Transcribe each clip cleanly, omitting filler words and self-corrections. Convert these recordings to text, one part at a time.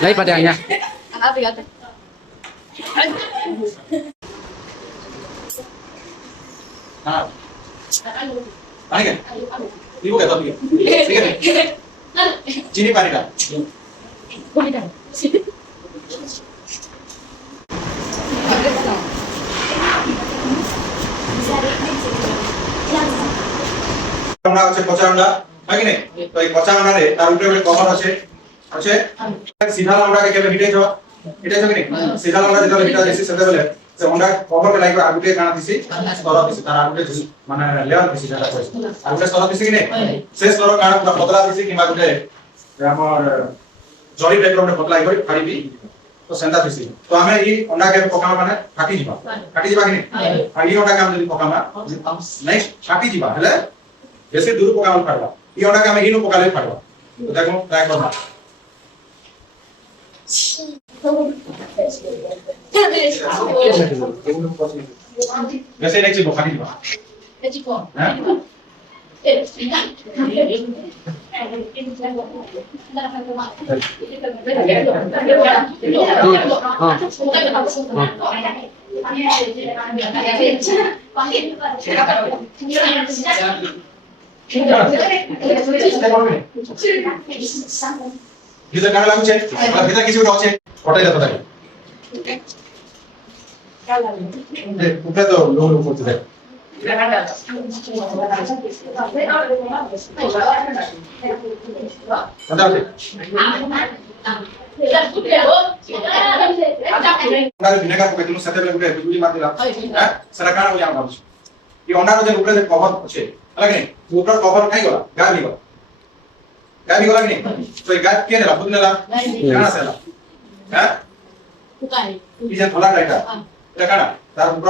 Lấy pada nha. पानी क्या नींबू क्या तो ठीक है चीनी पानी का আমরা হচ্ছে পচা আন্ডা নাকি নেই তো এই পচা আন্ডারে তার উপরে একটা কভার আছে আছে সিধা আন্ডাকে কেবল হিটে যাওয়া হিটে যাবে না সিধা আন্ডা যেটা হিটা যাচ্ছে সেটা বলে যে আন্ডা কভার কে লাগবে আগুতে কানা দিছি স্তর দিছি তার আগুতে মানে লেয়ার দিছি যেটা কইছে আগুতে স্তর দিছি কি নেই শেষ স্তর কানা পুরো পতলা দিছি কিংবা গুটে আমার জরি টাইপর একটা পতলা করে ফাড়িবি তো সেন্টা দিছি তো আমি এই অন্ডা কে পকামা মানে ফাটি ଯିବା কি নেই আর এই অন্ডা কে আমি যদি পকামা নাই ফাটি ଯିବା হেলে বেশি দূর পকামা ফাড়বা এই অন্ডা কে আমি ইনু পকালে ফাড়বা তো দেখো ট্রাই করবা বেশি নেক্সট ফাটি ଯିବା হ্যাঁ ভিতরে কাটা লাগুছে আর ভিতরে কিছু আছে কটাই যেতে থাকে উপরে তো লো লো করতে থাকে ভিনেগার পকাই দিলু সাথে গুটে বিজুলি মার দিলাম হ্যাঁ সেটা কানা বলি আমরা ভাবছি এই অন্ডার যে উপরে যে কভার আছে লাগে উপর কভার খাই গলা গাবি গলা কি তো এই গাব কে নেলা বুঝ নেলা কানা সেলা হ্যাঁ এই যে ধলা এটা কানা তার উপর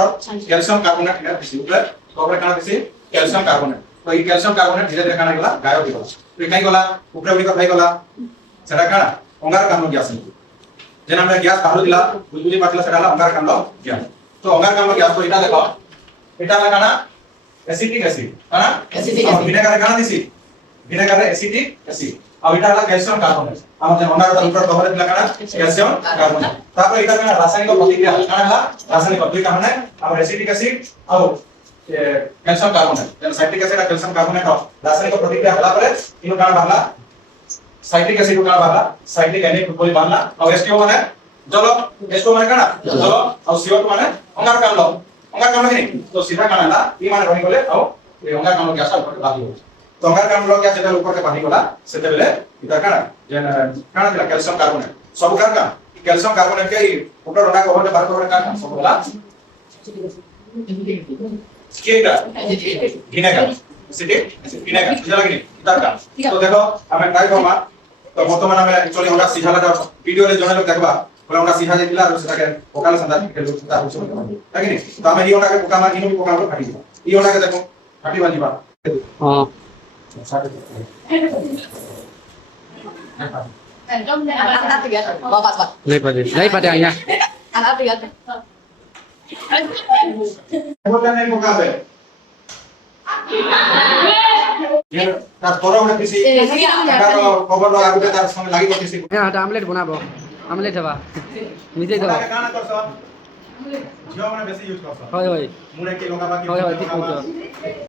ক্যালসিয়াম কার্বনেট এটা দিছি উপরে কভার কানা দিছি ক্যালসিয়াম কার্বনেট তো এই ক্যালসিয়াম কার্বনেট ধীরে ধীরে কানা গলা গায়ব হই গলা তো এই খাই গলা উপরে উড়ি খাই গলা সেটা কানা অঙ্গার কামন গ্যাস যেন আমরা গ্যাস বাহার দিলা বুঝবুঝি পাতলা সেটা হলো অঙ্গার কামন গ্যাস তো অঙ্গার কামন গ্যাস তো এটা দেখো এটা হলো কানা অ্যাসিটিক অ্যাসিড কানা অ্যাসিটিক অ্যাসিড ভিনেগারে কানা দিছি ভিনেগারে অ্যাসিটিক অ্যাসিড আর এটা হলো ক্যালসিয়াম কার্বনেট আমাদের অঙ্গার উপর কভার দিলা কানা ক্যালসিয়াম কার্বনেট তারপর এটা কানা রাসায়নিক প্রতিক্রিয়া কানা হলো রাসায়নিক প্রতিক্রিয়া মানে আমরা অ্যাসিটিক অ্যাসিড আর ক্যালসিয়াম কার্বনেট যেন সাইট্রিক অ্যাসিড আর ক্যালসিয়াম কার্বনেট রাসায়নিক প্রতিক্রিয়া হলা পরে ইনো কানা বাহলা সাইট্রিক অ্যাসিড কানা বাহলা সাইট্রিক অ্যানিক বলি বাহলা আর এসটিও মানে জল এসটিও মানে কানা জল আর CO2 মানে অঙ্গার কামল কি তো সিধা কানা না ই মানে রহি গলে আর এই অঙ্গার কামল গ্যাস উপরে বাহি হবে তো অঙ্গার কামল গ্যাস যেটা উপরে বাহি গলা সেটা বেলে এটা কানা যে কানা দিলা ক্যালসিয়াম কার্বনেট সব কানা ক্যালসিয়াম কার্বনেট কে উপরে রনা কভারে বার করে কানা সব গলা কি এটা ভিনেগার অ্যাসিটিক ভিনেগার বুঝা লাগনি তারকা তো দেখো আমি ট্রাই করবা তো বর্তমানে আমি एक्चुअली ওটা সিধালাটা ভিডিওরে জনে লোক দেখবা বলে ওটা সিধা যেতিলা আর সেটাকে পোকালে সাদা কে লোক তার হচ্ছে তাই কি তো আমি এই ওটাকে পোকা মার ইনো পোকা মার ফাটি দিবা এই ওটাকে দেখো ফাটি বাজিবা হ্যাঁ Lấy pada nha. বলতে নাই পোকা হবে তার পরে ওটা কিছু তার কভার আগুতে তার সঙ্গে লাগি করতেছি হ্যাঁ এটা আমলেট বানাবো আমলেট হবা নিজে দেবা কানা করছ জিও মানে বেশি ইউজ করছ হয় হয় মুরে কি লগাবা কি হয় হয় ঠিক বলছো